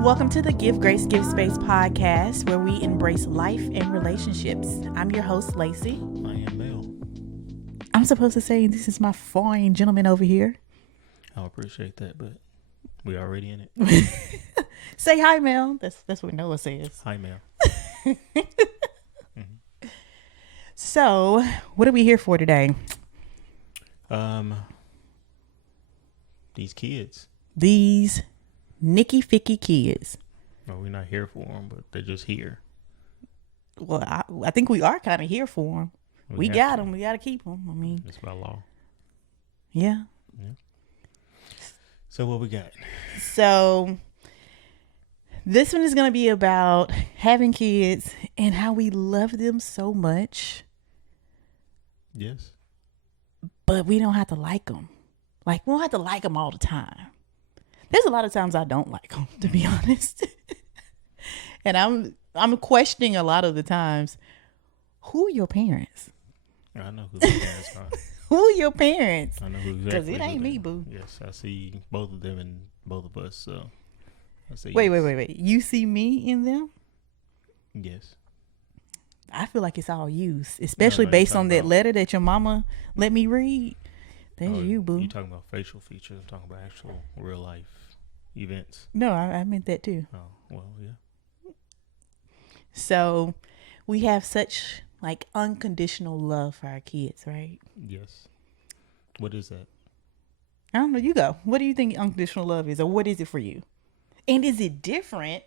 Welcome to the Give Grace, Give Space podcast, where we embrace life and relationships. I'm your host, Lacey. I am Mel. I'm supposed to say this is my fine gentleman over here. I appreciate that, but we already in it. Say hi, Mel. That's what Noah says. Hi, Mel. So, what are we here for today? These kids. These Nicky Ficky kids. Well, we're not here for them, but they're just here. Well, I think we are kind of here for them. We got them. We got to keep them. I mean, it's by law. Yeah. So what we got? So this one is going to be about having kids and how we love them so much. Yes. But we don't have to like them. Like, we don't have to like them all the time. There's a lot of times I don't like them, to be honest. And I'm questioning a lot of the times, who are your parents? I know who the parents are. Who are your parents? I know who exactly. Because it ain't me, boo. Yes, I see both of them and both of us. So I say Wait. yes. You see me in them? Yes. I feel like it's all you, especially No, based on that letter that your mama let me read. There's you, boo. You talking about facial features? I'm talking about actual real life events. No, I meant that too. Oh, well, yeah. So we have such like unconditional love for our kids, right? Yes. What is that? I don't know. You go. What do you think unconditional love is, or what is it for you? And is it different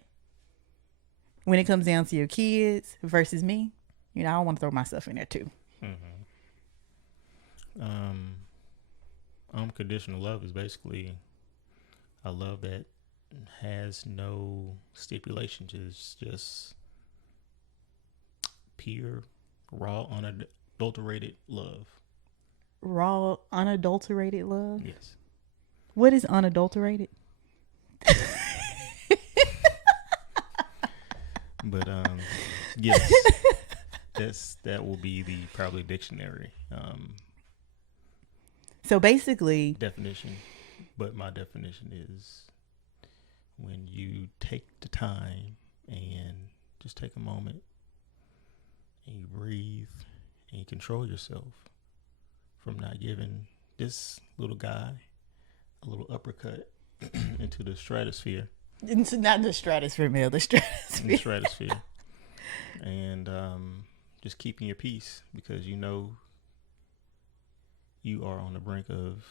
when it comes down to your kids versus me? You know, I want to throw myself in there too. Unconditional love is basically a love that has no stipulations. It's just pure, raw, unadulterated love. Raw, unadulterated love? Yes. What is unadulterated? But yes, that will be the probably dictionary So basically definition. But my definition is when you take the time and just take a moment and you breathe and you control yourself from not giving this little guy a little uppercut into the stratosphere. It's not the stratosphere, Mel, the stratosphere. In the stratosphere. And just keeping your peace because you know you are on the brink of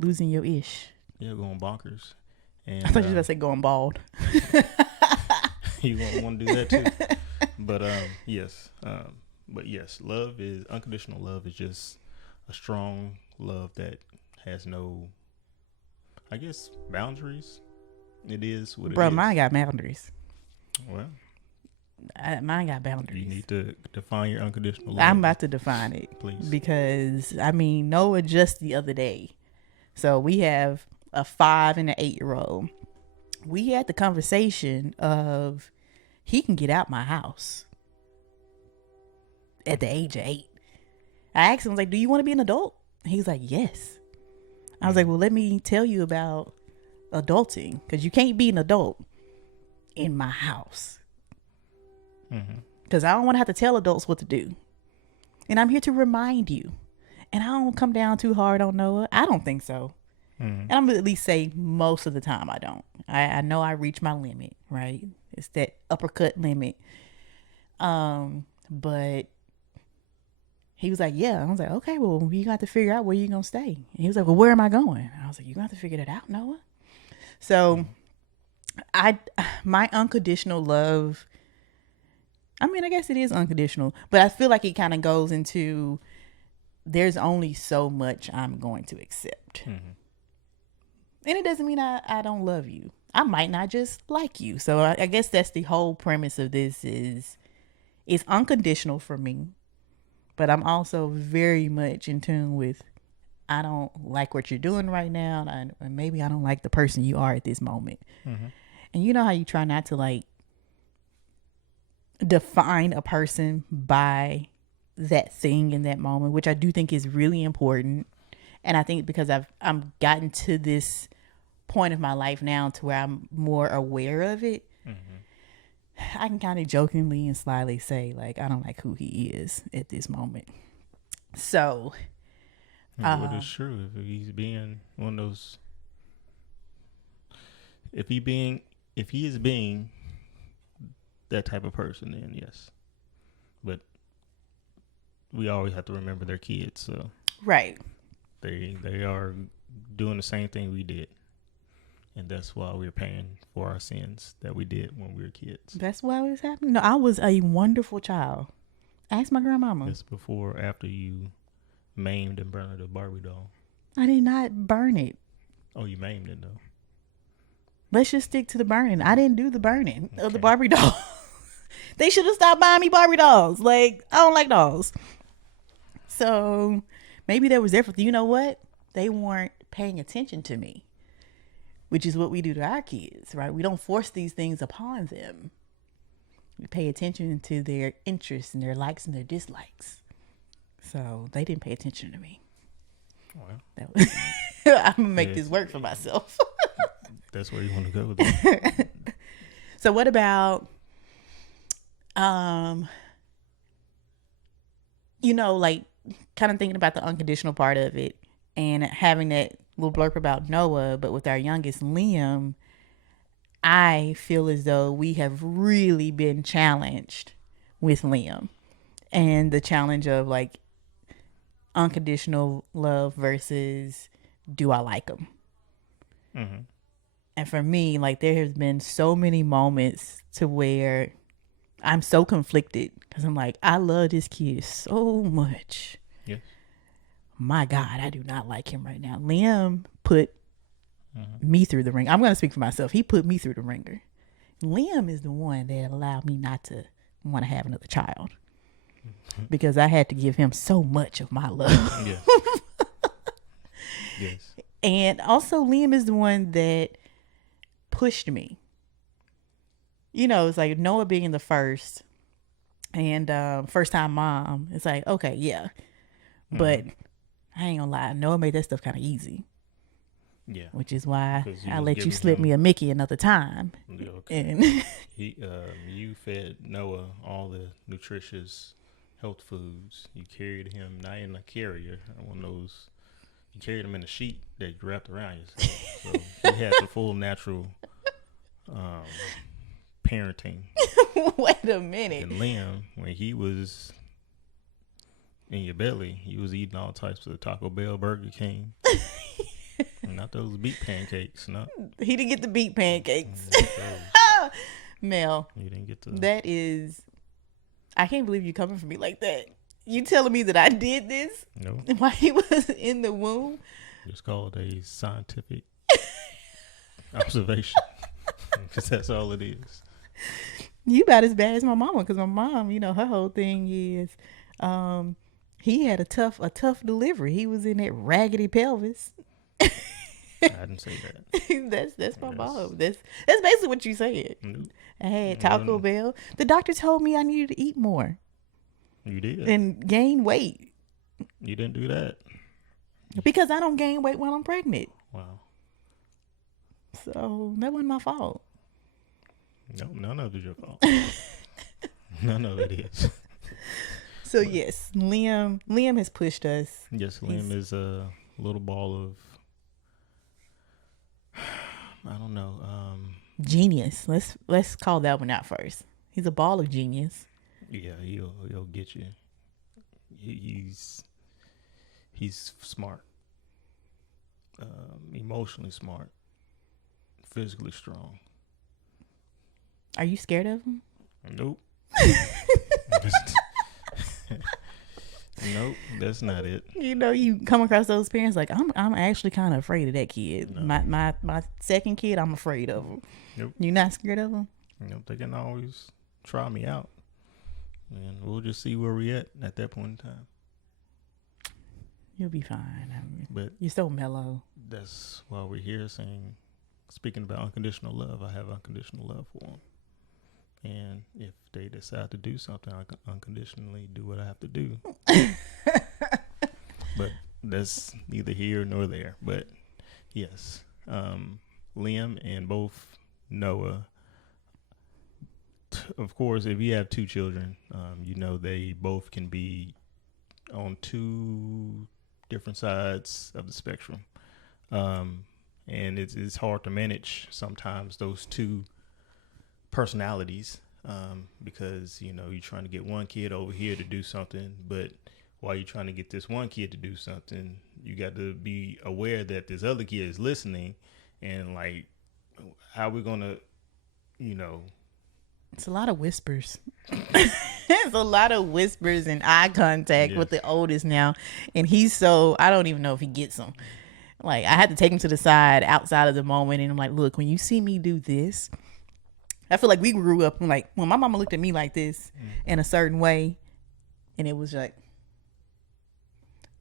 losing your ish. Yeah, going bonkers. And I thought you were going to say going bald. You won't want to do that too. But yes. But yes, unconditional love is just a strong love that has no, I guess, boundaries. It is what it is. Bro, mine got boundaries. Well, mine got boundaries. You need to define your unconditional love. I'm about to define it. Please. Because, I mean, Noah just the other day. So we have a 5 and an 8-year-old. We had the conversation of he can get out my house at the age of 8. I asked him, like, do you want to be an adult? He's like, yes. I was like, well, let me tell you about adulting, because you can't be an adult in my house. Because I don't want to have to tell adults what to do. And I'm here to remind you. And I don't come down too hard on Noah. I don't think so. And I'm going to at least say most of the time I don't. I know I reach my limit, right? It's that uppercut limit. But he was like, yeah. I was like, okay, well, you got to figure out where you're going to stay. And he was like, well, where am I going? And I was like, you're going to have to figure that out, Noah. So my unconditional love, I mean, I guess it is unconditional, but I feel like it kind of goes into there's only so much I'm going to accept. And it doesn't mean I don't love you. I might not just like you. So I guess that's the whole premise of this is it's unconditional for me, but I'm also very much in tune with I don't like what you're doing right now. And maybe I don't like the person you are at this moment. And you know how you try not to like define a person by that thing in that moment, which I do think is really important. And I think because I'm gotten to this point of my life now to where I'm more aware of it, I can kind of jokingly and slyly say, like, I don't like who he is at this moment. So, what is true? If he's being one of those, if he is being that type of person, then yes. But we always have to remember their kids, so right. They are doing the same thing we did. And that's why we're paying for our sins that we did when we were kids. That's why it was happening. No, I was a wonderful child. Ask my grandmama. That's before or after you maimed and burned the Barbie doll. I did not burn it. Oh, you maimed it though. Let's just stick to the burning. I didn't do the burning of the Barbie doll. They should have stopped buying me Barbie dolls. Like, I don't like dolls. So maybe there was different. You know what? They weren't paying attention to me, which is what we do to our kids, right? We don't force these things upon them. We pay attention to their interests and their likes and their dislikes. So they didn't pay attention to me. Wow. I'm going to make this work for myself. That's where you want to go with it. So what about, like kind of thinking about the unconditional part of it and having that little blurb about Noah, but with our youngest Liam, I feel as though we have really been challenged with Liam and the challenge of like unconditional love versus do I like him? Mm-hmm. And for me, like there has been so many moments to where I'm so conflicted because I'm like, I love this kid so much. Yes. My God, I do not like him right now. Liam put me through the ringer. I'm going to speak for myself. He put me through the ringer. Liam is the one that allowed me not to want to have another child because I had to give him so much of my love. Yes. Yes. And also Liam is the one that pushed me. It's like Noah being the first and first time mom. It's like, okay, yeah. But I ain't gonna lie, Noah made that stuff kind of easy. Yeah. Which is why I let you slip me a Mickey another time. Yeah, okay. And you fed Noah all the nutritious health foods. You carried him not in a carrier, one of those. You carried him in a sheet that you wrapped around yourself. So he had the full natural parenting. Wait a minute. And Liam, when he was in your belly, he was eating all types of Taco Bell, Burger King. Not those beet pancakes, no. He didn't get the beet pancakes. Mel. You didn't get to. That is, I can't believe you coming for me like that. You telling me that I did this? No. While he was in the womb? It's called a scientific observation. Because that's all it is. You about as bad as my mama. Because my mom, her whole thing is, he had a tough delivery. He was in that raggedy pelvis. I didn't say that. that's my mom. That's basically what you said. Nope. I had Taco Bell. The doctor told me I needed to eat more. You did. And gain weight. You didn't do that. Because I don't gain weight when I'm pregnant. Wow. So that wasn't my fault. No, none of it is your fault. None of it is. So yes, Liam has pushed us. Yes, Liam is a little ball of, I don't know. Genius. Let's call that one out first. He's a ball of genius. Yeah, he'll get you. He's smart, emotionally smart, physically strong. Are you scared of him? Nope. Nope, that's not it. You come across those parents like I'm actually kind of afraid of that kid. No. My second kid, I'm afraid of him. Nope. You're not scared of him? Nope. They can always try me out, and we'll just see where we at that point in time. You'll be fine. But you're so mellow. That's why we're here speaking about unconditional love. I have unconditional love for them. And if they decide to do something, I can unconditionally do what I have to do. But that's neither here nor there. But yes, Liam and both Noah. Of course, if you have two children, you know they both can be on two different sides of the spectrum, and it's hard to manage sometimes those two personalities, because you know you're trying to get one kid over here to do something, but while you're trying to get this one kid to do something, you got to be aware that this other kid is listening, and like, how we gonna, you know. It's a lot of whispers. It's a lot of whispers and eye contact with the oldest now. And he's so, I don't even know if he gets them. Like, I had to take him to the side outside of the moment. And I'm like, look, when you see me do this, I feel like we grew up like, when my mama looked at me like this in a certain way, and it was like,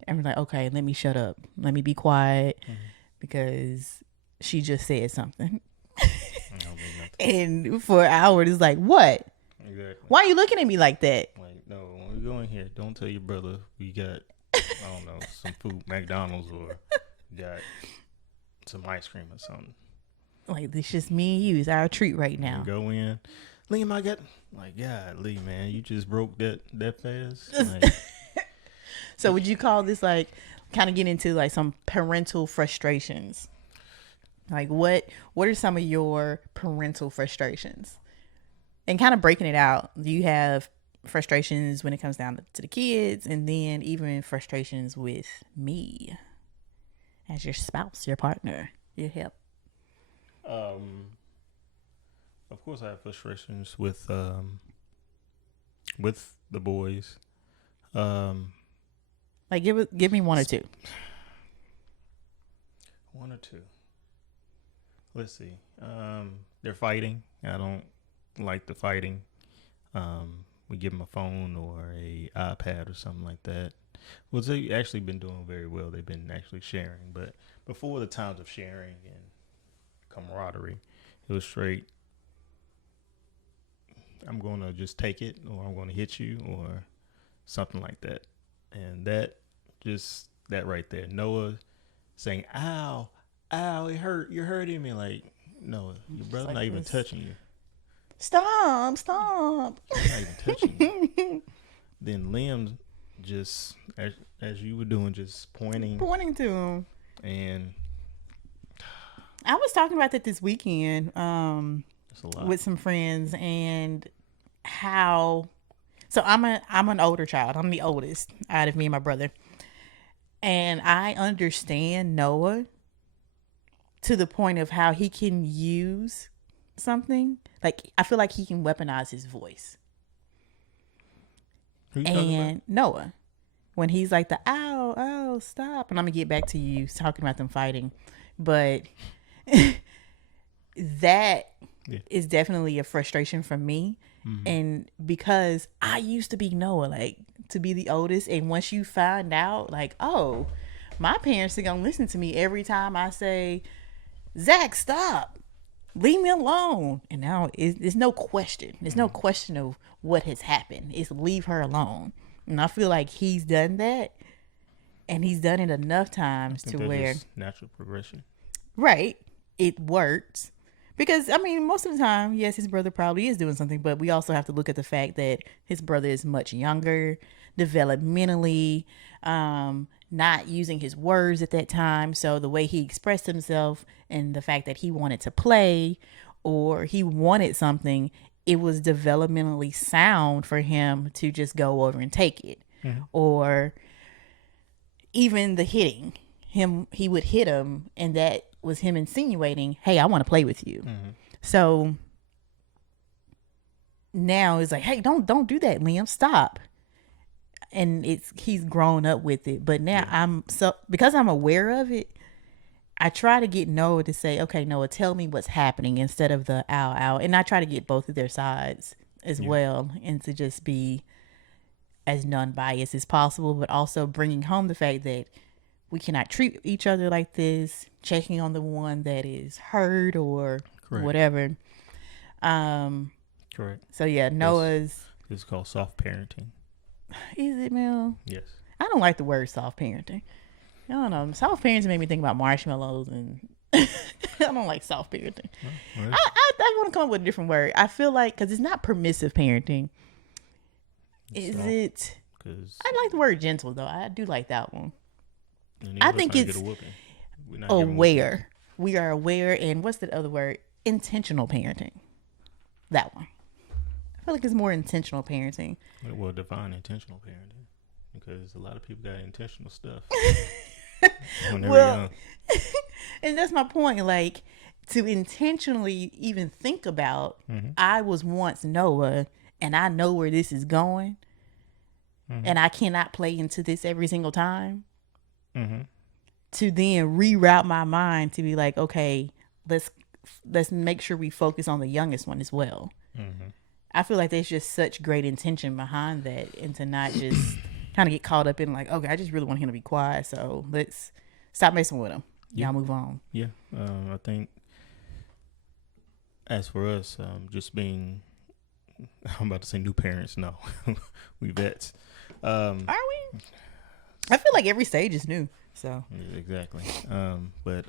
and we're like, okay, let me shut up. Let me be quiet because she just said something. And for an hour, it's like, what? Exactly. Why are you looking at me like that? Like, no, when we go in here, don't tell your brother we got, I don't know, some food, McDonald's, or got some ice cream or something. Like, it's just me and you. It's our treat right now. We go in, Liam, I got, like, God, Lee, man, you just broke that fast. Like, so would you call this like kind of get into like some parental frustrations? Like what are some of your parental frustrations? And kind of breaking it out. Do you have frustrations when it comes down to the kids, and then even frustrations with me as your spouse, your partner, your help? Of course I have frustrations with the boys. Like give me one or two. One or two. Let's see. They're fighting. I don't like the fighting. We give them a phone or a iPad or something like that. Well, they've actually been doing very well. They've been actually sharing. But before the times of sharing and camaraderie, it was straight, I'm going to just take it, or I'm going to hit you, or something like that. And that right there. Noah saying, ow, it hurt. You're hurting me. Like, no, your brother's like not even touching you. Stop. He's not even touching you. Then Liam just, as you were doing, just pointing to him. And I was talking about that this weekend that's a lot. With some friends, and how. So I'm an older child. I'm the oldest out of me and my brother, and I understand Noah to the point of how he can use something. Like, I feel like he can weaponize his voice. Who you talking about? Noah, when he's like the ow, stop. And I'm going to get back to you talking about them fighting. But that is definitely a frustration for me. Mm-hmm. And because I used to be Noah, like, to be the oldest. And once you find out, like, oh, my parents are going to listen to me every time I say, Zach, stop. Leave me alone. And now it's no question. There's no question of what has happened. It's leave her alone. And I feel like he's done that. And he's done it enough times to where natural progression. Right. It works. Because, I mean, most of the time, yes, his brother probably is doing something. But we also have to look at the fact that his brother is much younger, developmentally, not using his words at that time. So the way he expressed himself and the fact that he wanted to play or he wanted something, it was developmentally sound for him to just go over and take it. Mm-hmm. Or even the hitting. He would hit him, and that was him insinuating, hey, I want to play with you. Mm-hmm. So now it's like, hey, don't do that, Liam, stop. And he's grown up with it. But now because I'm aware of it, I try to get Noah to say, okay, Noah, tell me what's happening, instead of the ow. And I try to get both of their sides as well, and to just be as non-biased as possible, but also bringing home the fact that we cannot treat each other like this, checking on the one that is hurt or whatever. Correct. So yeah, Noah's. It's called soft parenting. Is it, Mel? Yes. I don't like the word soft parenting. I don't know. Soft parenting made me think about marshmallows and I don't like soft parenting. Well, I want to come up with a different word. I feel like, because it's not permissive parenting. Is soft, it? 'cause I like the word gentle, though. I do like that one. any I of us think ain't get it's a whooping. We're not giving whoopings. aware. We are aware. And what's the other word? Intentional parenting. That one. I feel like it's more intentional parenting. Well, define intentional parenting, because a lot of people got intentional stuff when they were Well, young. and that's my point. Like, to intentionally even think about, Mm-hmm. I was once Noah and I know where this is going, Mm-hmm. and I cannot play into this every single time. Mm-hmm. To then reroute my mind to be like, okay, let's make sure we focus on the youngest one as well. Mm-hmm. I feel like there's just such great intention behind that, and to not just kind of get caught up in like, okay, I just really want him to be quiet, so let's stop messing with him. Yeah. Y'all move on. Yeah, I think as for us, just being, I'm about to say new parents. No, we vets. Are we? I feel like every stage is new. So Yeah, exactly. But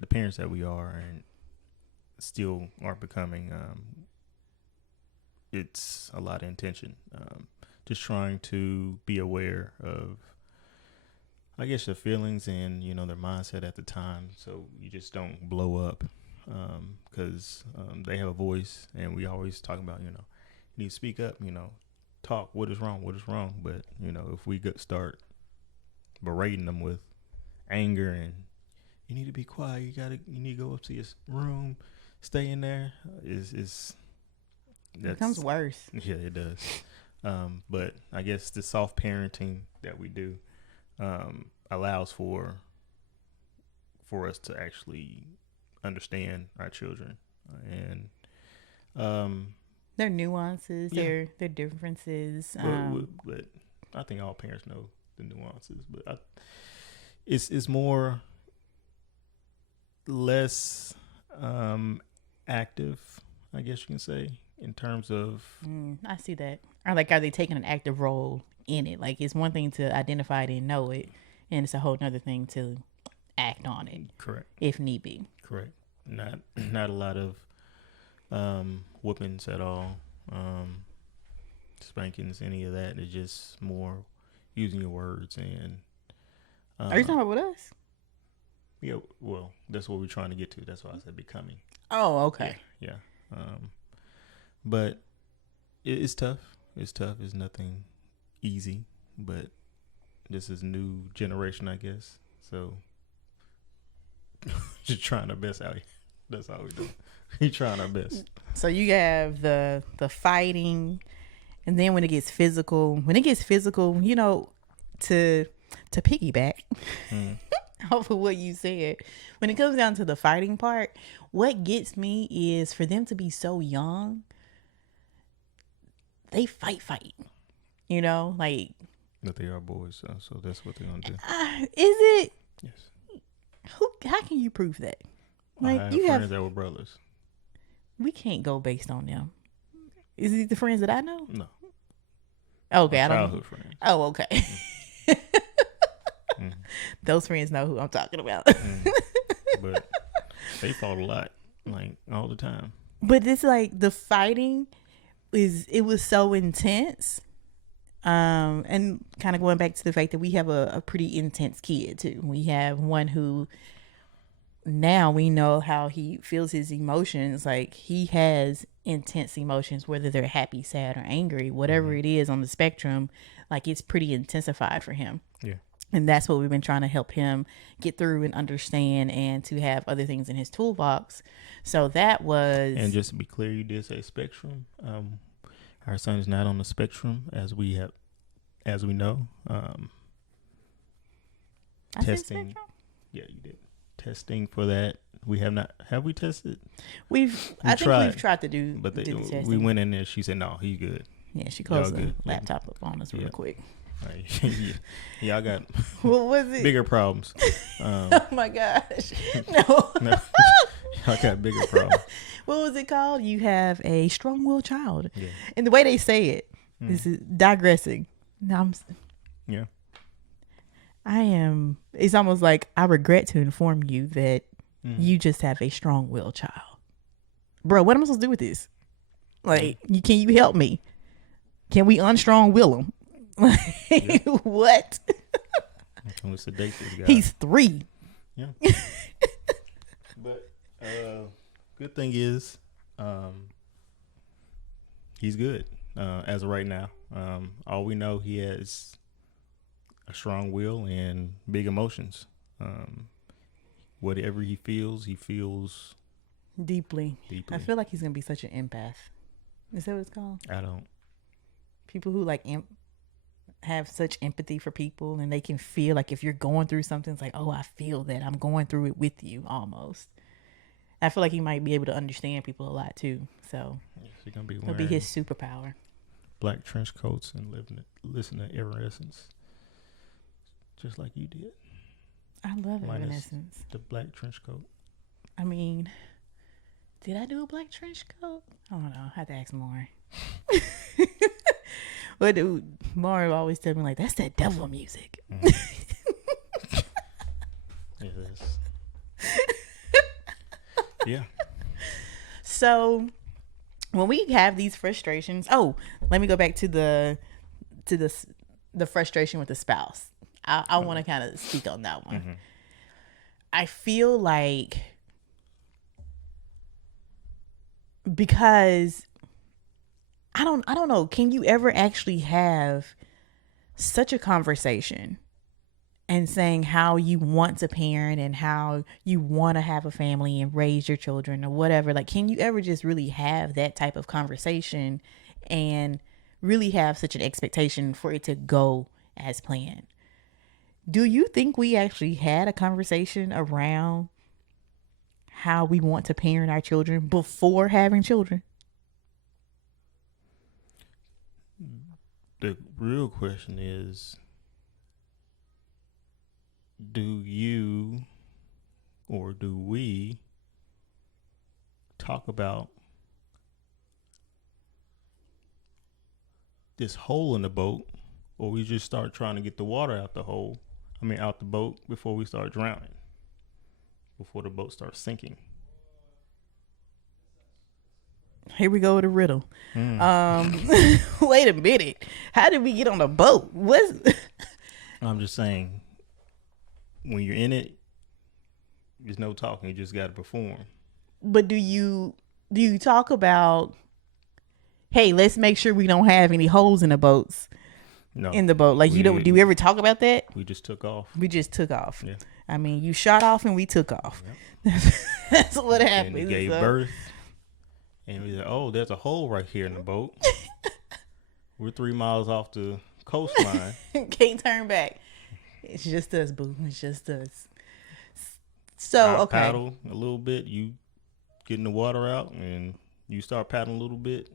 the parents that we are and still are becoming, it's a lot of intention. Just trying to be aware of, I guess, their feelings and, their mindset at the time. So you just don't blow up, because they have a voice, and we always talk about, you need to speak up, talk, what is wrong? But, if we start berating them with anger and you need to be quiet, you need to go up to your room, stay in there, it becomes worse. Yeah, it does. But I guess the soft parenting that we do allows for us to actually understand our children, and Their nuances, Yeah. their differences. but I think all parents know the nuances, but it's more less active, I guess you can say, in terms of I see that. Or like, are they taking an active role in it? Like, it's one thing to identify it and know it, and it's a whole nother thing to act on it. Correct. If need be. Correct. Not a lot of whoopings at all, spankings, any of that. It's just more using your words and. Are you talking about with us? Yeah, well, that's what we're trying to get to. That's why I said becoming. Oh, okay. Yeah. But it's tough. It's tough. It's nothing easy, but this is new generation, I guess. So just trying our best out here. That's all we do. We trying our best. So you have the fighting, and then when it gets physical, to piggyback off of what you said, when it comes down to the fighting part, what gets me is for them to be so young, they fight, like. But they are boys, so that's what they're gonna do. Is it? Yes. How can you prove that? Like, I have friends that were brothers. We can't go based on them. Is it the friends that I know? No. Okay, I don't. Childhood friends. Oh, okay. Mm. Those friends know who I'm talking about. But they fought a lot, like all the time. But it's like the fighting was so intense. And kind of going back to the fact that we have a pretty intense kid too. We have one who now we know how he feels his emotions. Like, he has intense emotions, whether they're happy, sad, or angry, whatever it is on the spectrum, like, it's pretty intensified for him. Yeah. And that's what we've been trying to help him get through and understand, and to have other things in his toolbox. So that was. And just to be clear, you did say spectrum. Our son is not on the spectrum, as we know. I said Testing. spectrum? Yeah, you did. Testing for that. We have not. Have we tested? I think we've tried to do. But do the testing. we went in there. She said, "No, he's good." Yeah, she closed the good. laptop up on us real quick. Like, y'all got What was it? bigger problems. Oh my gosh! No. Y'all got bigger problems. What was it called? You have a strong-willed child. Yeah. And the way they say it, this is digressing. No, Yeah. it's almost like, I regret to inform you that You just have a strong-willed child. Bro, what am I supposed to do with this? Like, can you help me? Can we unstrong will him? Like, what? I'm gonna sedate this guy. He's 3. Yeah. But good thing is, he's good as of right now. All we know, he has a strong will and big emotions. Whatever he feels Deeply. I feel like he's gonna be such an empath. Is that what it's called? I don't. People who like have such empathy for people, and they can feel like if you're going through something, it's like, oh, I feel that. I'm going through it with you almost. I feel like he might be able to understand people a lot too. So he's gonna be it'll be his superpower. Black trench coats and listen to Evanescence, just like you did. I love Evanescence. The black trench coat. I mean, did I do a black trench coat? I don't know. I have to ask Maury. But dude, Maury always tell me like, that's that devil music. It is. Yeah. So when we have these frustrations, let me go back to the frustration with the spouse. I want to kind of speak on that one. Mm-hmm. I feel like because I don't know, can you ever actually have such a conversation and saying how you want to parent and how you want to have a family and raise your children or whatever? Like, can you ever just really have that type of conversation and really have such an expectation for it to go as planned? Do you think we actually had a conversation around how we want to parent our children before having children? The real question is, do you or do we talk about this hole in the boat, or we just start trying to get the water out the boat before we start drowning, before the boat starts sinking? Here we go with a riddle. Wait a minute. How did we get on a boat? I'm just saying, when you're in it, there's no talking. You just got to perform. But do you talk about, hey, let's make sure we don't have any holes in the boats? No. In the boat. Like, do you ever talk about that? We just took off. Yeah. I mean, you shot off and we took off. Yep. That's what happened. And gave birth. And we said, oh, there's a hole right here in the boat. We're 3 miles off the coastline. Can't turn back. It's just us, boo. It's just us. So, I okay. paddle a little bit. You getting the water out, and you start paddling a little bit.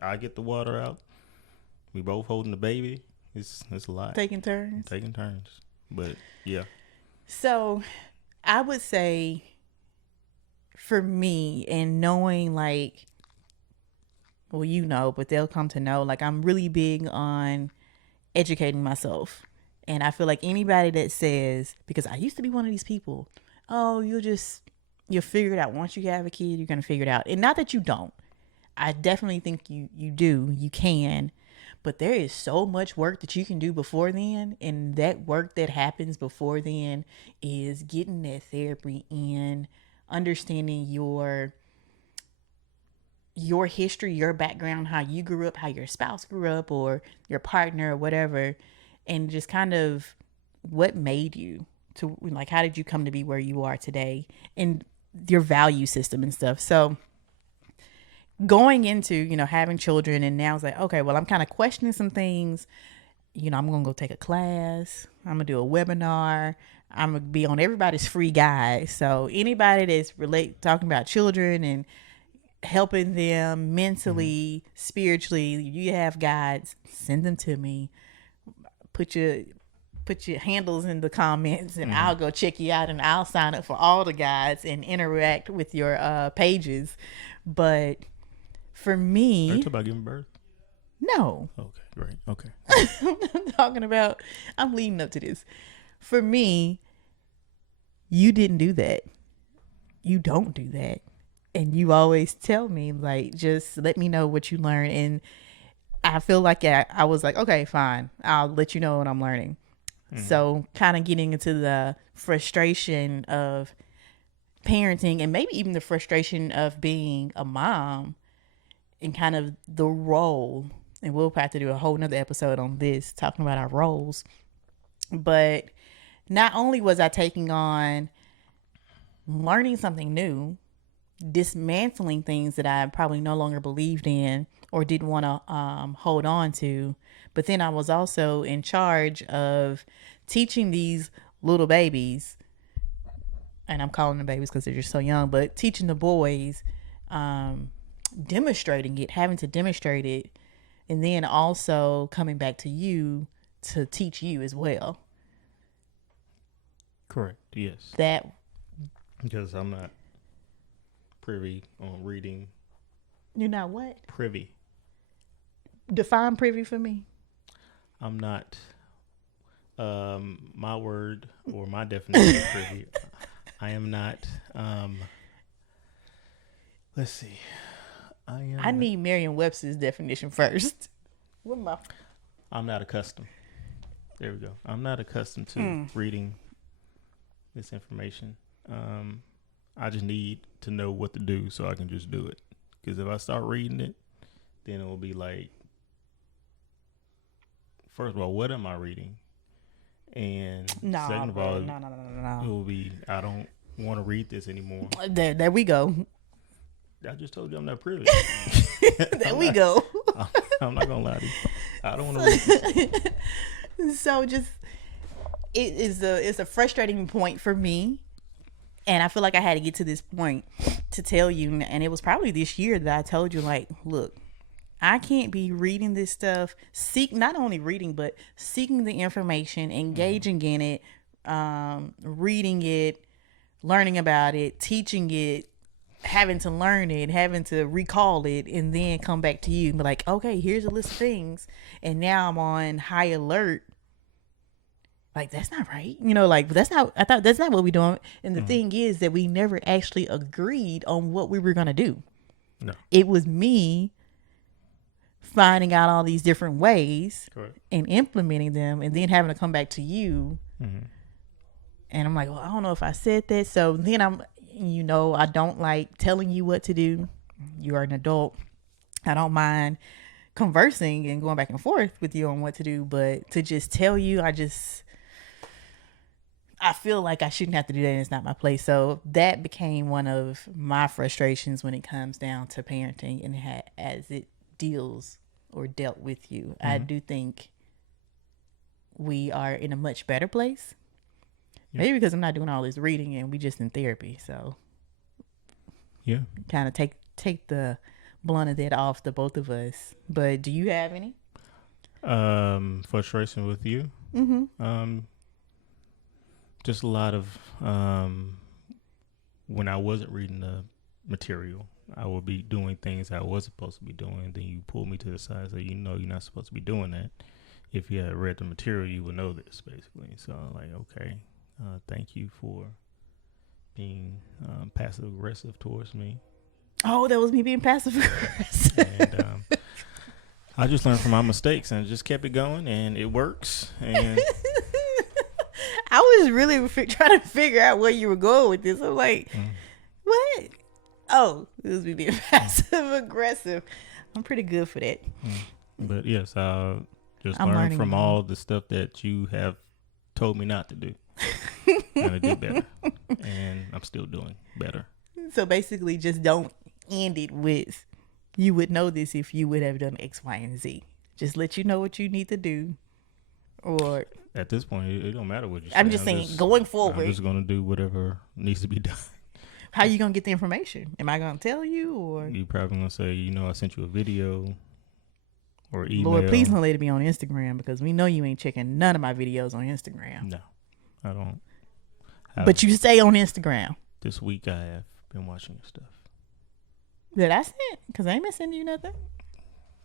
I get the water out. We both holding the baby. It's a lot. Taking turns. But, yeah. So, I would say, for me, and knowing like, well, you know, but they'll come to know, like, I'm really big on educating myself. And I feel like anybody that says, because I used to be one of these people, oh, you'll figure it out. Once you have a kid, you're going to figure it out. And not that you don't. I definitely think you do. You can. But there is so much work that you can do before then. And that work that happens before then is getting that therapy in, understanding your history, your background, how you grew up, how your spouse grew up, or your partner or whatever, and just kind of what made you to, like, how did you come to be where you are today, and your value system and stuff. So going into, having children, and now it's like, okay, well, I'm kind of questioning some things. I'm going to go take a class. I'm going to do a webinar. I'm going to be on everybody's free guide. So anybody that's talking about children and helping them mentally, spiritually, you have guides, send them to me. Put your handles in the comments, and I'll go check you out, and I'll sign up for all the guides and interact with your pages. But for me, are you talking about giving birth? No. Okay, great. Okay. I'm leading up to this. For me, you didn't do that. you don't do that. And you always tell me, like, just let me know what you learn. And I feel like I was like, okay, fine. I'll let you know what I'm learning. So kind of getting into the frustration of parenting and maybe even the frustration of being a mom and kind of the role. And we'll have to do a whole nother episode on this, talking about our roles. But not only was I taking on learning something new, dismantling things that I probably no longer believed in or didn't want to hold on to, but then I was also in charge of teaching these little babies, and I'm calling them babies because they're just so young, but teaching the boys, demonstrating it, having to demonstrate it, and then also coming back to you to teach you as well. Correct. Yes. That because I'm not privy on reading. You're not what? Privy. Define privy for me. I'm not. My word or my definition of privy. I am not. Let's see. I need Merriam-Webster's definition first. What am I? I'm not accustomed. There we go. I'm not accustomed to reading this information. I just need to know what to do so I can just do it. Because if I start reading it, then it will be like, first of all, what am I reading? And second of all, it will be, I don't want to read this anymore. There we go. I just told you I'm not privy. We go. I'm not going to lie to you. I don't want to read this. So just, it's a frustrating point for me. And I feel like I had to get to this point to tell you, and it was probably this year that I told you, like, look, I can't be reading this stuff, not only reading, but seeking the information, engaging in it, reading it, learning about it, teaching it, having to learn it, having to recall it, and then come back to you and be like, okay, here's a list of things. And now I'm on high alert. Like, that's not right. Like, that's not what we're doing. And the thing is that we never actually agreed on what we were going to do. No. It was me finding out all these different ways and implementing them and then having to come back to you. Mm-hmm. And I'm like, well, I don't know if I said that. So then I don't like telling you what to do. You are an adult. I don't mind conversing and going back and forth with you on what to do. But to just tell you, I feel like I shouldn't have to do that, and it's not my place. So that became one of my frustrations when it comes down to parenting and as it dealt with you. I do think we are in a much better place. Yep. Maybe because I'm not doing all this reading and we just in therapy. So yeah, kind of take the blunt of that off the both of us. But do you have any? Frustration with you? Mm-hmm. Just a lot of when I wasn't reading the material, I would be doing things I was supposed to be doing. Then you pull me to the side and say, you're not supposed to be doing that. If you had read the material, you would know this, basically. So I'm like, okay, thank you for being passive aggressive towards me. Oh, that was me being passive aggressive. And I just learned from my mistakes and just kept it going, and it works. And I was really trying to figure out where you were going with this. I'm like, what? Oh, it was me being passive aggressive. I'm pretty good for that. But yes, I just learned from all the stuff that you have told me not to do. And I did better. And I'm still doing better. So basically just don't end it with, you would know this if you would have done X, Y, and Z. Just let you know what you need to do. Or at this point, it don't matter what you say. I'm just saying, going forward, I'm just going to do whatever needs to be done. How you going to get the information? Am I going to tell you, or you probably going to say, I sent you a video or email. Lord, please don't let it be on Instagram, because we know you ain't checking none of my videos on Instagram. No, I don't. But you stay on Instagram. This week I have been watching your stuff. That I sent? Because I ain't been sending you nothing.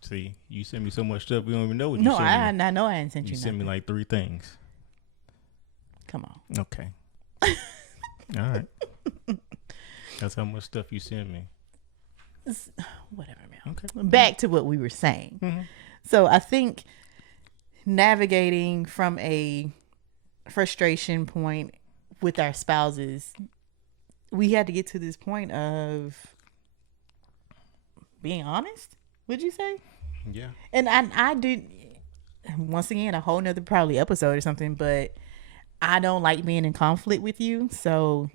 See, you send me so much stuff, we don't even know what you sent me. I know I ain't sent you nothing. You sent me like 3 things. Come on. Okay. All right. That's how much stuff you send me. Whatever, man. Okay. Back to what we were saying. Mm-hmm. So I think navigating from a frustration point with our spouses, we had to get to this point of being honest. Would you say? Yeah. And I did, once again, a whole nother probably episode or something, but I don't like being in conflict with you. So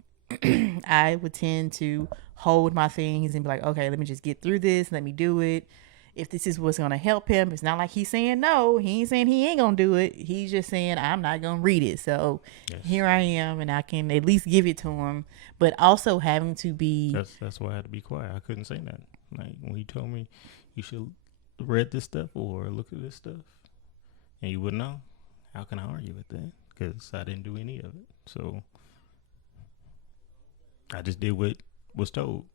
I would tend to hold my things and be like, okay, let me just get through this. Let me do it. If this is what's going to help him, it's not like he's saying no. He ain't saying he ain't going to do it. He's just saying, I'm not going to read it. So here I am, and I can at least give it to him. But also having to be... That's why I had to be quiet. I couldn't say nothing. Like, when you told me you should read this stuff or look at this stuff, and you wouldn't know, how can I argue with that? Because I didn't do any of it. So I just did what was told.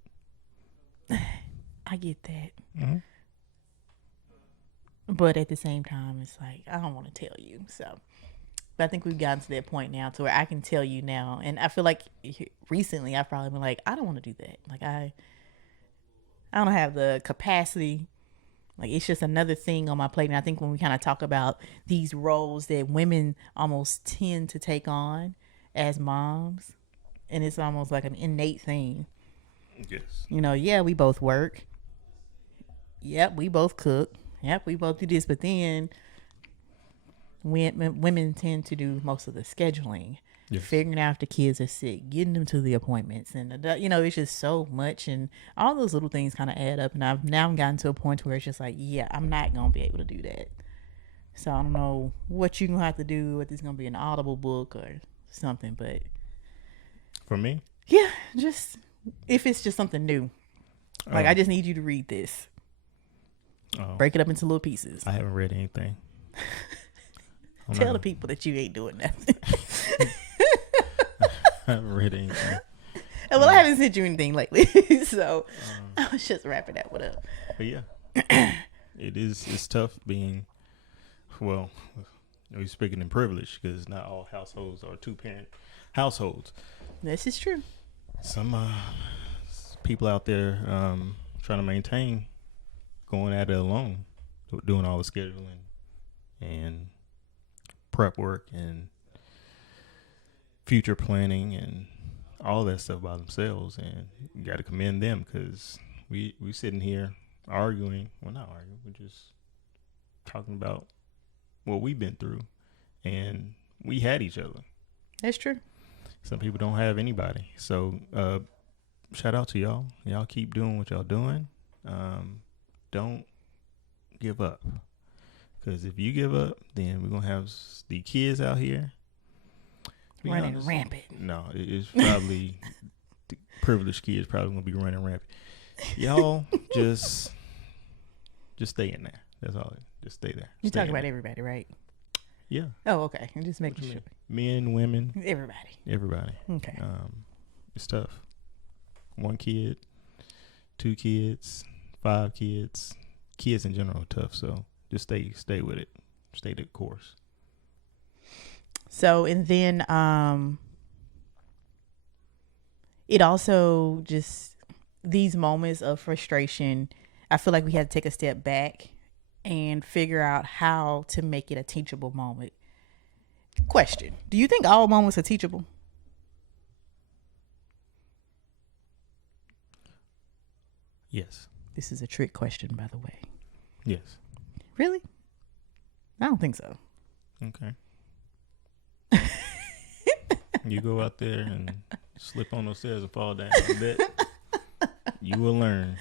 I get that. Mm-hmm. But at the same time, it's like, I don't want to tell you. So, but I think we've gotten to that point now to where I can tell you now. And I feel like recently I've probably been like, I don't want to do that. Like, I don't have the capacity. Like, it's just another thing on my plate. And I think when we kind of talk about these roles that women almost tend to take on as moms, and it's almost like an innate thing. Yes. You know, yeah, we both work. Yep, we both cook. Yep, we both do this. But then women tend to do most of the scheduling, figuring out if the kids are sick, getting them to the appointments. And, you know, it's just so much. And all those little things kind of add up. And I've now gotten to a point where it's just like, yeah, I'm not going to be able to do that. So I don't know what you're going to have to do, whether it's going to be an Audible book or something. But for me? Yeah, just if it's just something new. Like, I just need you to read this. Break it up into little pieces. I haven't read anything. Tell the people that you ain't doing nothing. I haven't read anything. Well, I haven't sent you anything lately, so I was just wrapping that one up. But yeah, it's tough being, well, we're speaking in privilege because not all households are two-parent households. This is true. Some people out there trying to maintain, going at it alone, doing all the scheduling and prep work and future planning and all that stuff by themselves. And you got to commend them because we sitting here arguing. Well, not arguing. We're just talking about what we've been through. And we had each other. That's true. Some people don't have anybody. So shout out to y'all. Y'all keep doing what y'all doing. Don't give up. Because if you give up, then we're going to have the kids out here running rampant. No, it's probably the privileged kids probably going to be running rampant. Y'all just stay in there. That's all. Just stay there. You talking about everybody, right? Yeah. Oh, okay. I'm just making sure. Men, women. Everybody. Okay. It's tough. 1 kid, 2 kids, 5 kids. Kids in general are tough. So just stay with it. Stay the course. So, and then it also just, these moments of frustration, I feel like we had to take a step back and figure out how to make it a teachable moment. Question: do you think all moments are teachable? Yes. This is a trick question, by the way. Yes. Really? I don't think so. Okay. You go out there and slip on those stairs and fall down. I bet you will learn.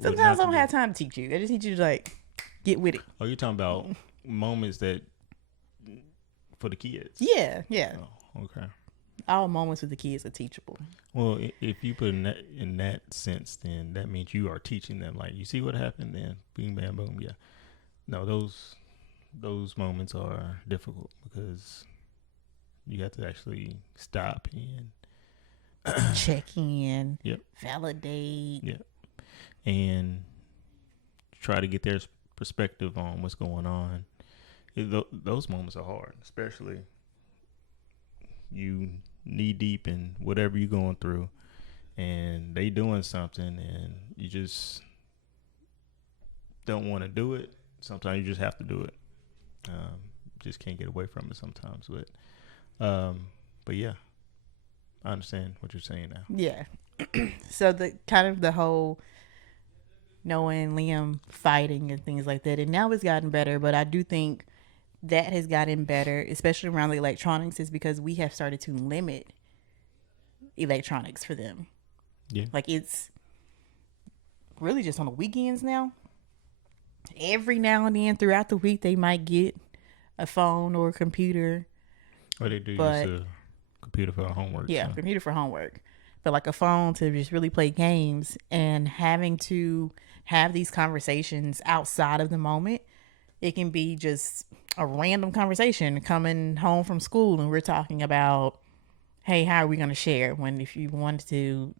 Sometimes I don't have time to teach you. I just need you to like get with it. Oh, you're talking about moments that for the kids? Yeah. Oh, okay. All moments with the kids are teachable. Well, if you put in that sense, then that means you are teaching them. Like, you see what happened, then bing, bam, boom. Yeah. No, those moments are difficult because you have to actually stop and check in. Yep. Validate. Yep. And try to get their perspective on what's going on. Those moments are hard, especially you knee deep in whatever you're going through, and they doing something and you just don't want to do it. Sometimes you just have to do it. Just can't get away from it sometimes. But yeah, I understand what you're saying now. Yeah. So the whole Noah and Liam fighting and things like that, and now it's gotten better. But I do think that has gotten better, especially around the electronics, is because we have started to limit electronics for them. Yeah. Like, it's really just on the weekends now. Every now and then throughout the week, they might get a phone or a computer. Or they do use a computer for homework. Yeah, so. Computer for homework. But like a phone to just really play games, and having to have these conversations outside of the moment. It can be just a random conversation coming home from school and we're talking about, hey, how are we going to share when if you wanted to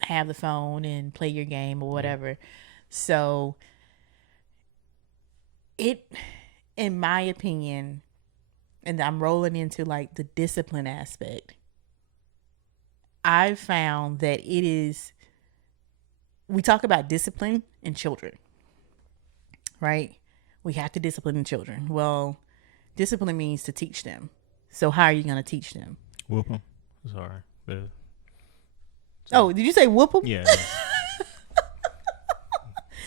have the phone and play your game or whatever. So it, in my opinion, and I'm rolling into like the discipline aspect, I've found that we talk about discipline in children, right? We have to discipline children. Well, discipline means to teach them. So how are you going to teach them? Whoop them. Sorry. Oh, did you say whoop them? Yeah.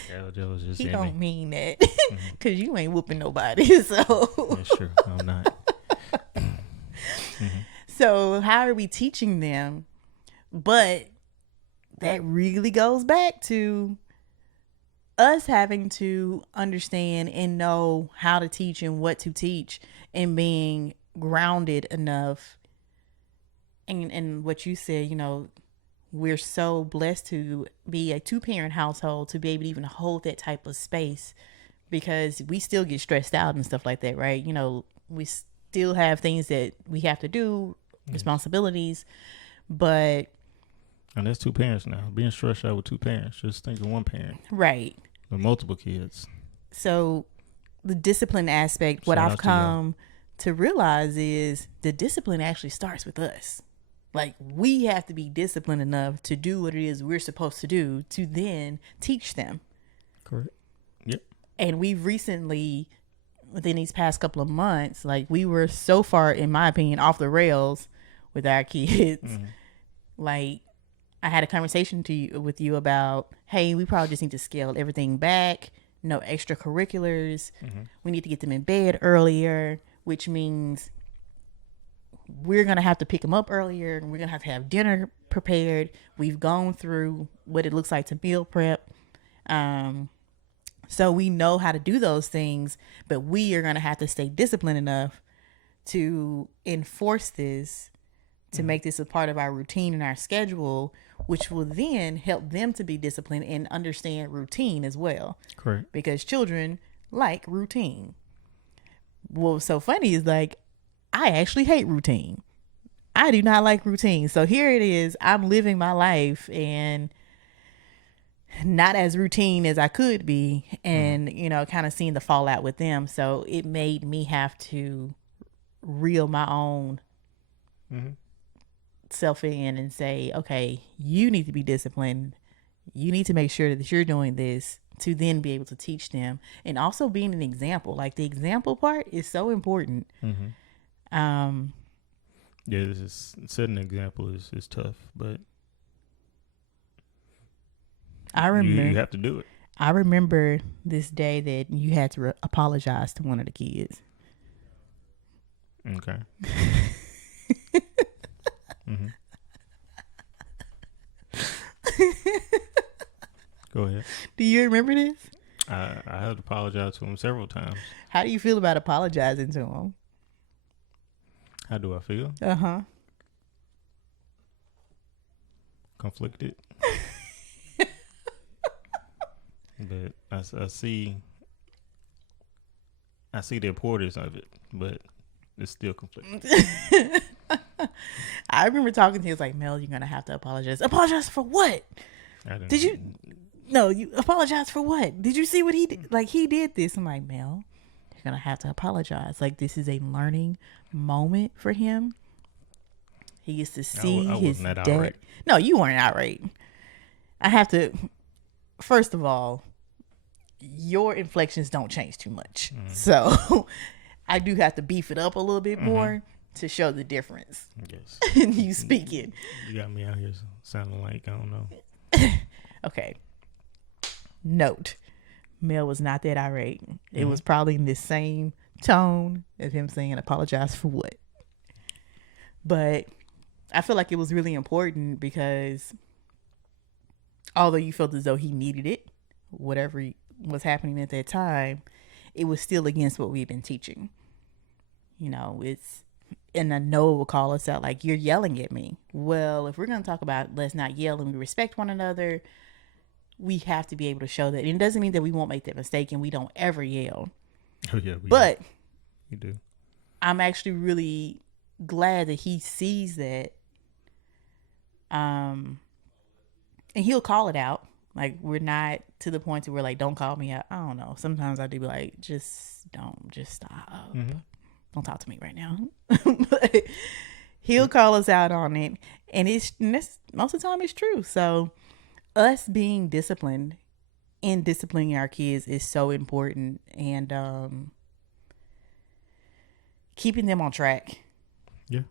That was just he don't me. Mean that because you ain't whooping nobody. So that's true. I'm not. So how are we teaching them? But that really goes back to us having to understand and know how to teach and what to teach, and being grounded enough. And what you said, we're so blessed to be a 2-parent household to be able to even hold that type of space, because we still get stressed out and stuff like that, right? We still have things that we have to do, responsibilities, but... And that's 2 parents now. Being stressed out with 2 parents. Just think of 1 parent. Right. With multiple kids. So the discipline aspect, what I've come to realize is the discipline actually starts with us. Like, we have to be disciplined enough to do what it is we're supposed to do to then teach them. Correct. Yep. And we've recently, within these past couple of months, like, we were so far, in my opinion, off the rails with our kids. Mm-hmm. Like, I had a conversation with you about, hey, we probably just need to scale everything back. No extracurriculars. Mm-hmm. We need to get them in bed earlier, which means we're going to have to pick them up earlier. And we're going to have dinner prepared. We've gone through what it looks like to meal prep. So we know how to do those things, but we are going to have to stay disciplined enough to enforce this, to make this a part of our routine and our schedule, which will then help them to be disciplined and understand routine as well. Correct. Because children like routine. What's so funny is, like, I actually hate routine. I do not like routine. So here it is. I'm living my life and not as routine as I could be, and, kind of seeing the fallout with them. So it made me have to reel my own self in and say, okay, you need to be disciplined. You need to make sure that you're doing this to then be able to teach them, and also being an example. Like, the example part is so important. Yeah, this is setting an example is tough, but I remember you have to do it. I remember this day that you had to apologize to one of the kids. Okay. Go ahead. Do you remember this? I had to apologize to him several times. How do you feel about apologizing to him? How do I feel? Conflicted. But I see the importance of it, but it's still conflicting. I remember talking to you. It was like, Mel, you're gonna have to apologize. Apologize for what? Did you? No, you apologize for what? Did you see what he did? Like, he did this. I'm like, Mel, you're gonna have to apologize. Like, this is a learning moment for him. He gets to see I his wasn't that dad. outright. No, you weren't outright. I have to. First of all, your inflections don't change too much, so I do have to beef it up a little bit more to show the difference. Yes. in you speaking. You got me out here sounding like I don't know. Okay. Note: Mel was not that irate. It was probably in this same tone of him saying, "Apologize for what?" But I feel like it was really important because although you felt as though he needed it, whatever was happening at that time, it was still against what we've been teaching. You know, and I know it will call us out like, you're yelling at me. Well, if we're going to talk about let's not yell and we respect one another, we have to be able to show that. And it doesn't mean that we won't make that mistake and we don't ever yell. Oh yeah, but you do. I'm actually really glad that he sees that. And he'll call it out. Like, we're not to the point to where, like, don't call me out. I don't know. Sometimes I do be like, just stop. Don't talk to me right now. But he'll call us out on it. And it's most of the time it's true. So us being disciplined and disciplining our kids is so important. And keeping them on track. Yeah.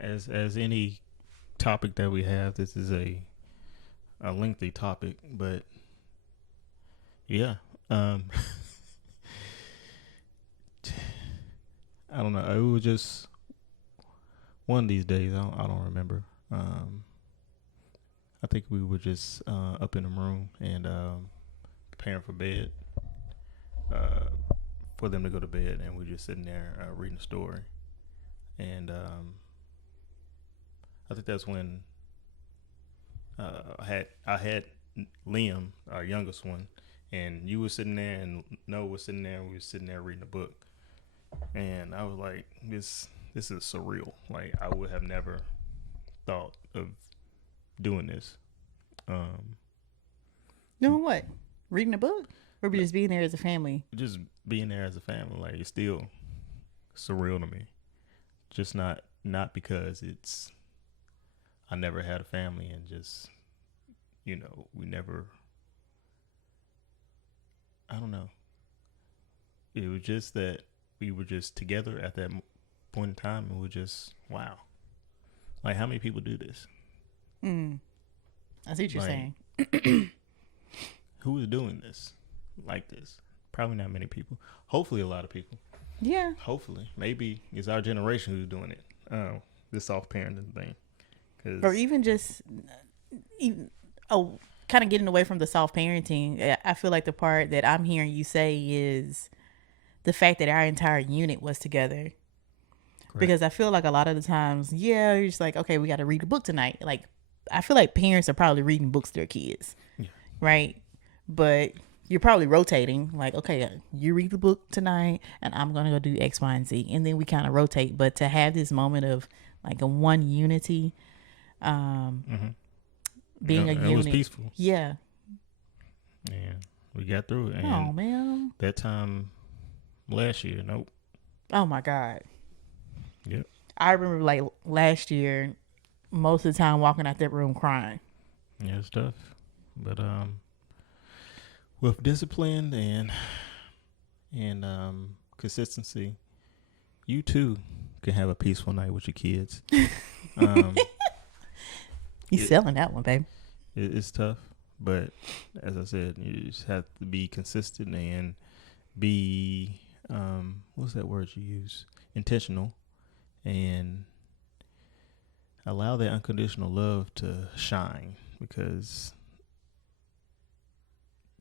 As any topic that we have, this is a lengthy topic, but yeah, I don't know. It was just one of these days. I don't remember. I think we were just up in the room and preparing for bed, for them to go to bed, and we're just sitting there reading a story, and I think that's when I had Liam, our youngest one, and you were sitting there, and Noah was sitting there, and we were sitting there reading a book, and I was like, this is surreal. Like, I would have never thought of doing this. Doing what? Reading a book? Or just being there as a family? Just being there as a family. Like, it's still surreal to me. Just not because I never had a family, and just, we never, I don't know. It was just that we were just together at that point in time, and we're just, wow. Like, how many people do this? I see what you're saying. Who is doing this like this? Probably not many people. Hopefully a lot of people. Yeah. Hopefully. Maybe it's our generation who's doing it. This soft parenting thing. Or even just kind of getting away from the soft parenting. I feel like the part that I'm hearing you say is the fact that our entire unit was together. Correct. Because I feel like a lot of the times, you're just like, okay, we got to read a book tonight. Like, I feel like parents are probably reading books to their kids, right? But you're probably rotating. Like, okay, you read the book tonight, and I'm gonna go do X, Y, and Z, and then we kind of rotate. But to have this moment of like a one unity, being a unit, it was peaceful. Yeah. Yeah, we got through it. And oh man, that time last year, nope. Oh my God. Yep. I remember like last year, most of the time walking out that room crying. Yeah, it's tough. But with discipline and consistency, you too can have a peaceful night with your kids. He's selling that one, babe. It's tough, but as I said, you just have to be consistent and be what's that word you use? Intentional, and allow that unconditional love to shine, because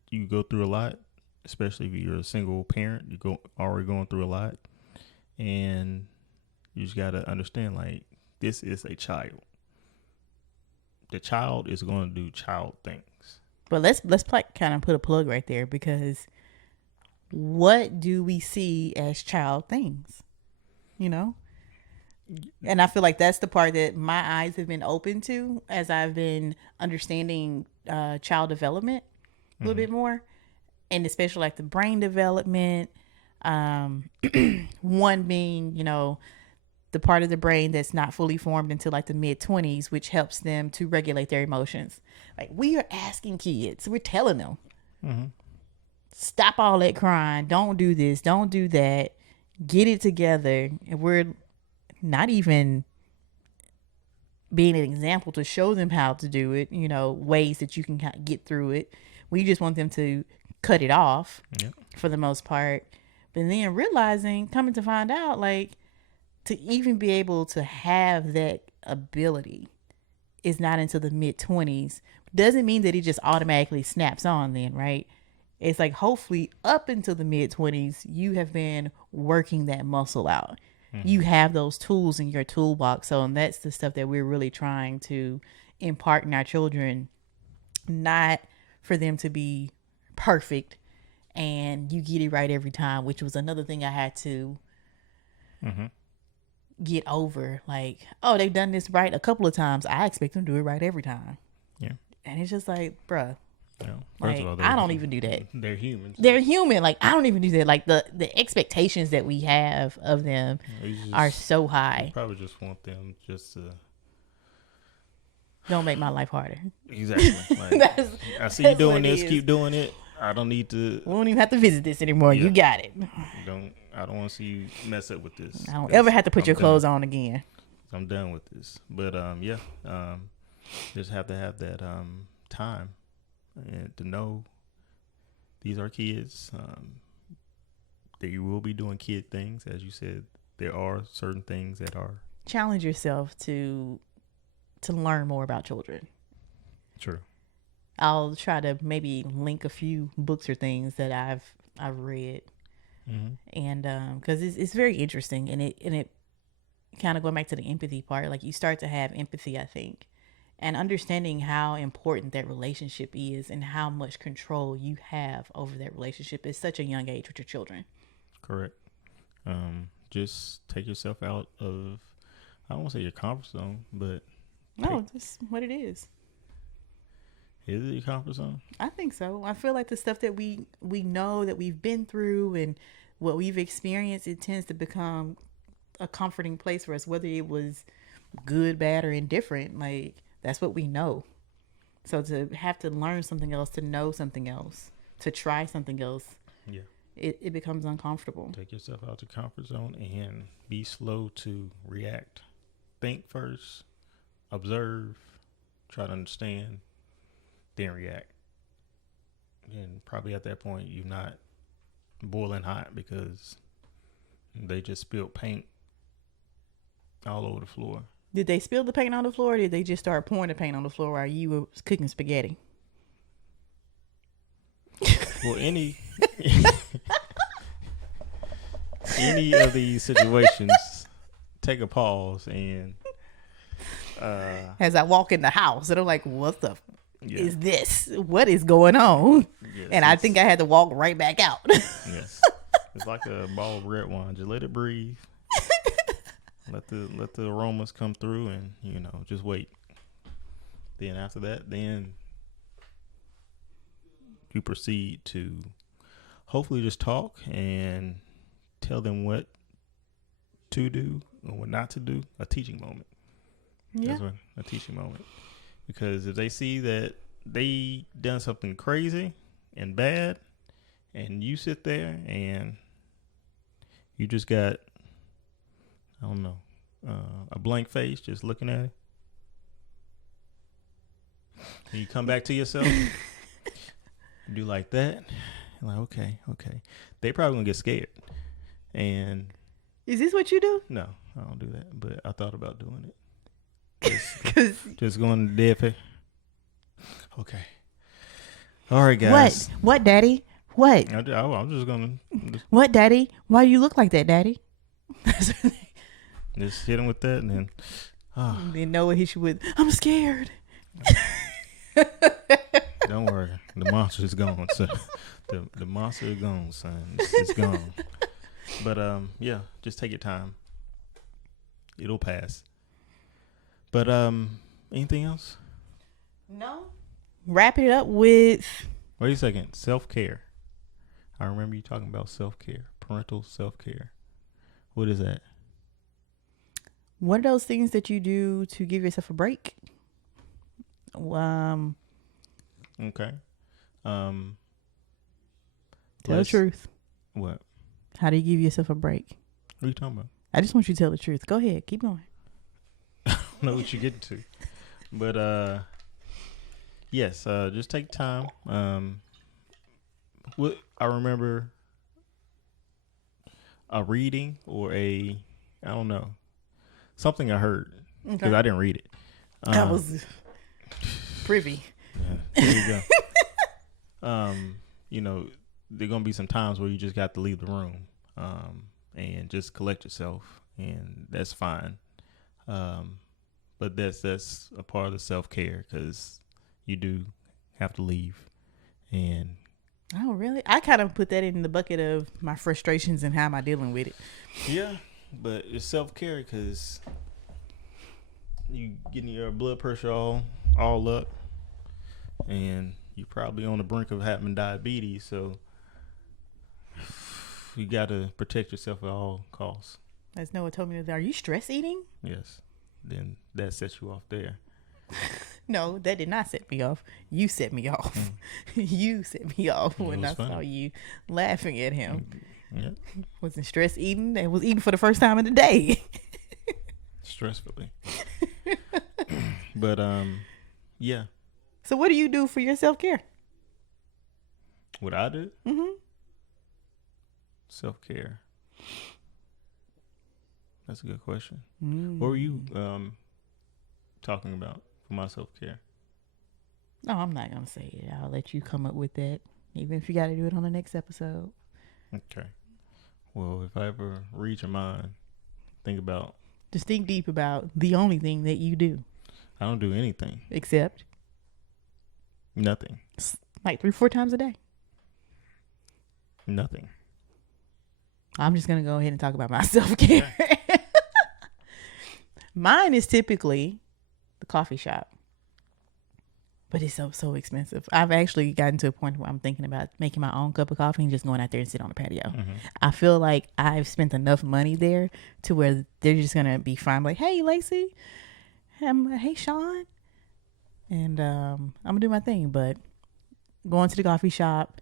you go through a lot, especially if you're a single parent. You already going through a lot, and you just gotta understand, like, this is a child. The child is going to do child things. But let's kind of put a plug right there, because what do we see as child things? And I feel like that's the part that my eyes have been open to as I've been understanding child development a little bit more, and especially like the brain development, One being, the part of the brain that's not fully formed until like the mid-20s, which helps them to regulate their emotions. Like, we are asking kids, we're telling them, stop all that crying, don't do this, don't do that, get it together. And we're not even being an example to show them how to do it, ways that you can get through it. We just want them to cut it off for the most part. But then coming to find out, like, to even be able to have that ability is not until the mid-20s. Doesn't mean that it just automatically snaps on then, right? It's like, hopefully up until the mid-20s, you have been working that muscle out. You have those tools in your toolbox. So, and that's the stuff that we're really trying to impart in our children, not for them to be perfect and you get it right every time, which was another thing I had to get over. Like, oh, they've done this right a couple of times, I expect them to do it right every time. Yeah. And it's just like, bruh, first of all, I don't even do that. They're humans. They're human. Like, I don't even do that. Like, the expectations that we have of them are so high. You probably just want them just to don't make my life harder. Exactly. Like, I see you doing this. Keep doing it. I don't need to. We don't even have to visit this anymore. Yeah. You got it. I don't want to see you mess up with this. I don't ever have to put your clothes on again. I'm done with this. But just have to have that time and to know these are kids. They will be doing kid things, as you said. There are certain things that are. Challenge yourself to learn more about children. True. I'll try to maybe link a few books or things that I've read, and because it's very interesting, and it kind of going back to the empathy part. Like, you start to have empathy, I think, and understanding how important that relationship is and how much control you have over that relationship at such a young age with your children. Correct. Just take yourself out of, I don't want to say your comfort zone, but no, that's what it is. Is it your comfort zone? I think so. I feel like the stuff that we know that we've been through and what we've experienced, it tends to become a comforting place for us, whether it was good, bad, or indifferent. Like, that's what we know. So to have to learn something else, to know something else, to try something else, it becomes uncomfortable. Take yourself out the comfort zone and be slow to react. Think first, observe, try to understand, then react. And probably at that point, you're not boiling hot because they just spilled paint all over the floor. Did they spill the paint on the floor, or did they just start pouring the paint on the floor while you were cooking spaghetti? Well, any of these situations, take a pause and as I walk in the house, and I'm like, what the is this? What is going on? Yes, and I think I had to walk right back out. Yes. It's like a bottle of red wine. Just let it breathe. Let the aromas come through and, just wait. Then after that, then you proceed to hopefully just talk and tell them what to do or what not to do. A teaching moment. Yeah. That's a teaching moment. Because if they see that they done something crazy and bad, and you sit there and you just got, I don't know, a blank face just looking at it, and you come back to yourself, you do like that, you're like, okay. They probably gonna get scared. And is this what you do? No, I don't do that, but I thought about doing it. Just going to dead face. Okay. All right, guys. What, Daddy? What? I'm just gonna. What, Daddy? Why do you look like that, Daddy? Just hit him with that, and then. Then know what he should with. I'm scared. Don't worry, the monster is gone, son. The monster is gone, son. It's gone. But just take your time. It'll pass. But anything else? No. Wrap it up with. Wait a second. Self-care. I remember you talking about self-care. parental self-care. What is that? What are those things that you do to give yourself a break? Okay. Tell the truth. What? How do you give yourself a break? What are you talking about? I just want you to tell the truth. Go ahead. Keep going. I don't know what you're getting to. But yes, just take time. What I remember a reading or I don't know, something I heard because I didn't read it. I was privy. Yeah, there you go. You know, there gonna be some times where you just got to leave the room, and just collect yourself, and that's fine. But that's a part of the self-care because you do have to leave. And oh, really? I kind of put that in the bucket of my frustrations and how am I dealing with it. yeah, but it's self-care because you getting your blood pressure all up, and you're probably on the brink of having diabetes, so you got to protect yourself at all costs. As Noah told me, are you stress eating? Yes. Then that sets you off there. No, that did not set me off. You set me off. You set me off when I saw you laughing at him. Yeah. Wasn't stress eating. It was eating for the first time of the day. Stressfully. But yeah. So what do you do for your self-care? What I do? Mm-hmm. Self-care. That's a good question. What were you talking about for my self-care? No, I'm not going to say it. I'll let you come up with that, even if you got to do it on the next episode. Okay. Well, if I ever read your mind, think about... Just think deep about the only thing that you do. I don't do anything. Except? Nothing. Like 3-4 times a day. Nothing. I'm just going to go ahead and talk about my self-care. Yeah. Mine is typically the coffee shop. But it's so expensive. I've actually gotten to a point where I'm thinking about making my own cup of coffee and just going out there and sit on the patio. Mm-hmm. I feel like I've spent enough money there to where they're just going to be fine. Like, hey, Lacey. Hey, Sean. And I'm going to do my thing. But going to the coffee shop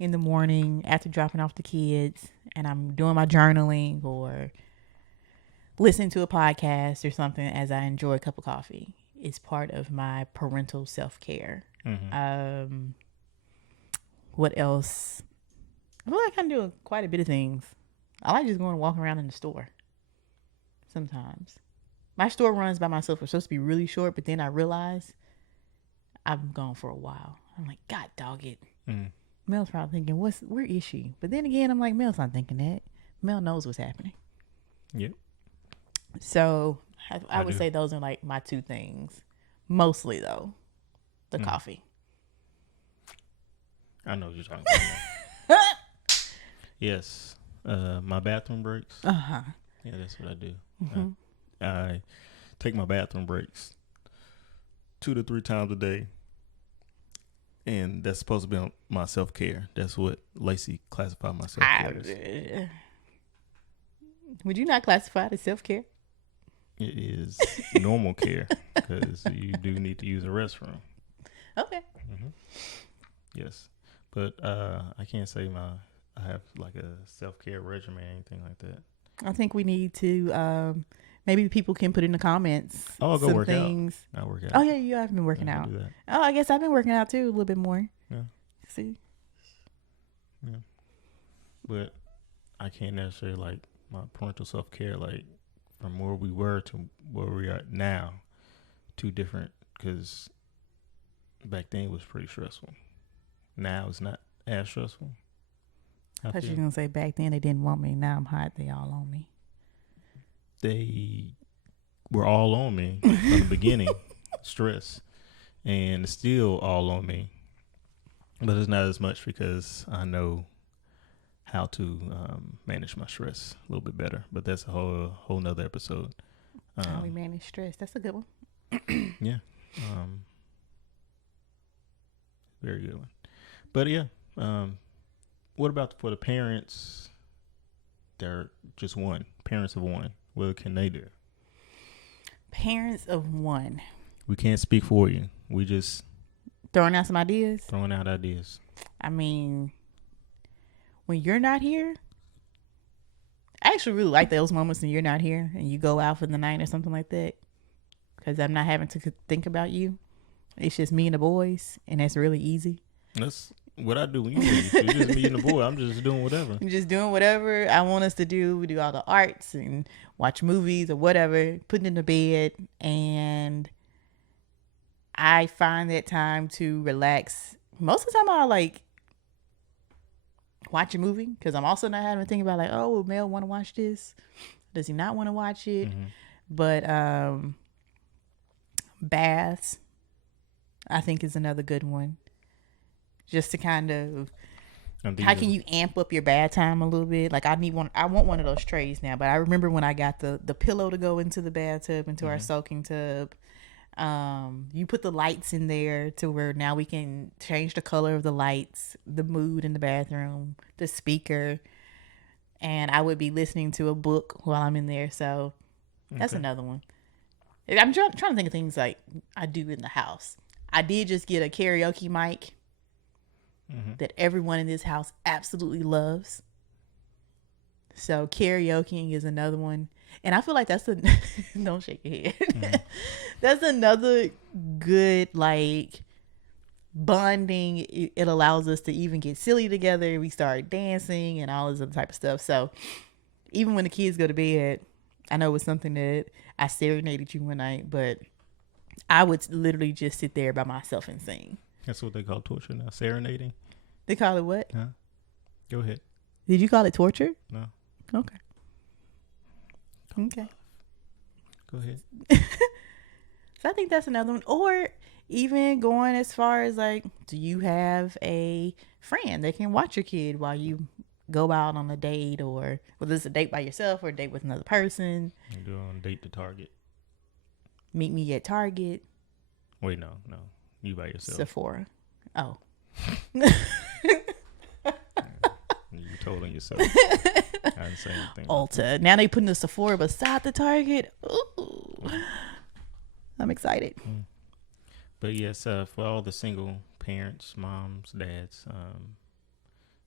in the morning after dropping off the kids and I'm doing my journaling or listening to a podcast or something as I enjoy a cup of coffee. It's part of my parental self-care. Mm-hmm. What else? I feel like I can do quite a bit of things. I like just going and walking around in the store. Sometimes. My store runs by myself. It's supposed to be really short, but then I realize I've gone for a while. I'm like, God dog it. Mm. Mel's probably thinking, where is she? But then again, I'm like, Mel's not thinking that. Mel knows what's happening. Yep. So I would say those are like my two things. Mostly though, the coffee. I know what you're talking about. Yes. My bathroom breaks. Uh-huh. Yeah, that's what I do. Mm-hmm. I take my bathroom breaks 2 to 3 times a day. And that's supposed to be my self-care. That's what Lacey classified my self-care as. Would you not classify it as self-care? It is normal care because you do need to use a restroom. Okay. Mm-hmm. Yes. But I can't say I have like a self-care regimen or anything like that. I think we need to maybe people can put in the comments. Oh, I'll go work things. Out. I'll work out. Oh, yeah, you have been working out. Oh, I guess I've been working out too a little bit more. Yeah. See? Yeah. But I can't necessarily like my parental self-care like from where we were to where we are now. Too different because back then it was pretty stressful. Now it's not as stressful. I thought you were going to say back then they didn't want me. Now I'm hot. They all on me. They were all on me from the beginning, stress, and it's still all on me. But it's not as much because I know how to manage my stress a little bit better. But that's a whole nother episode. How we manage stress. That's a good one. Yeah. Very good one. But yeah, what about for the parents they're just one, parents of one. What can they do? Parents of one. We can't speak for you. We just throwing out some ideas. Throwing out ideas. I mean, when you're not here, I actually really like those moments when you're not here and you go out for the night or something like that, because I'm not having to think about you. It's just me and the boys, and that's really easy. That's what I do when you leave. It's just me and the boy. I'm just doing whatever. I'm just doing whatever I want us to do. We do all the arts and watch movies or whatever, putting in the bed, and I find that time to relax. Most of the time I like watch a movie, because I'm also not having to think about like, oh, will Mel want to watch this? Does he not want to watch it? Mm-hmm. But baths, I think, is another good one. Just to kind of, how can you amp up your bath time a little bit? Like I want one of those trays now. But I remember when I got the pillow to go into the bathtub, into our soaking tub. You put the lights in there to where now we can change the color of the lights, the mood in the bathroom, the speaker, and I would be listening to a book while I'm in there. So that's another one. I'm trying to think of things like I do in the house. I did just get a karaoke mic that everyone in this house absolutely loves. So karaokeing is another one. And I feel like that's don't shake your head. That's another good, like, bonding. It allows us to even get silly together. We start dancing and all this other type of stuff. So even when the kids go to bed, I know it was something that I serenaded you one night, but I would literally just sit there by myself and sing. That's what they call torture now, serenading. They call it what? Huh? Go ahead. Did you call it torture? No. Okay. Okay. Go ahead. So I think that's another one. Or even going as far as like, do you have a friend that can watch your kid while you go out on a date, or whether it's a date by yourself or a date with another person? You do on date to Target. Meet me at Target. Wait, no. You by yourself. Sephora. Oh. You told on yourself. I didn't say anything. Ulta. Now they putting the Sephora beside the Target. Ooh. I'm excited. But yes, for all the single parents, moms, dads,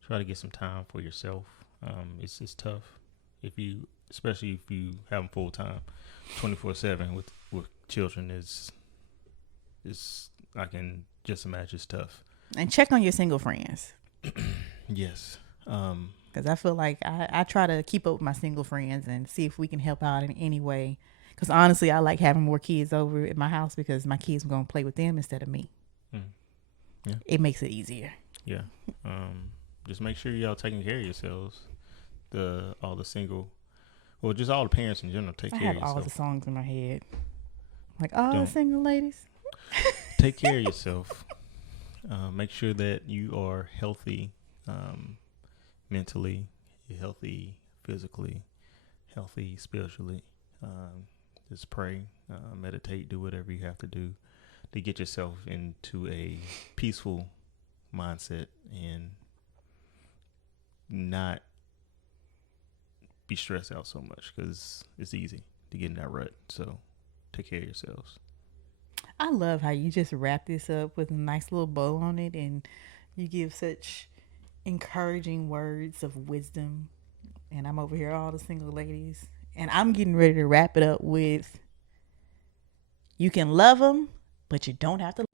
try to get some time for yourself. It's tough especially if you have them full time, 24/7 with children is I can just imagine it's tough. And check on your single friends. Yes. Because I feel like I try to keep up with my single friends and see if we can help out in any way. Because honestly, I like having more kids over at my house because my kids are going to play with them instead of me. Yeah. It makes it easier. Yeah. Just make sure y'all taking care of yourselves. All the single, well, just all the parents in general, take care of yourself. I have all the songs in my head. Like, all the single ladies. Take care of yourself. Make sure that you are healthy mentally, you're healthy physically, healthy spiritually. Just pray, meditate, do whatever you have to do to get yourself into a peaceful mindset and not be stressed out so much, because it's easy to get in that rut. So take care of yourselves. I love how you just wrap this up with a nice little bow on it, and you give such encouraging words of wisdom. And I'm over here, all the single ladies, and I'm getting ready to wrap it up with, you can love them, but you don't have to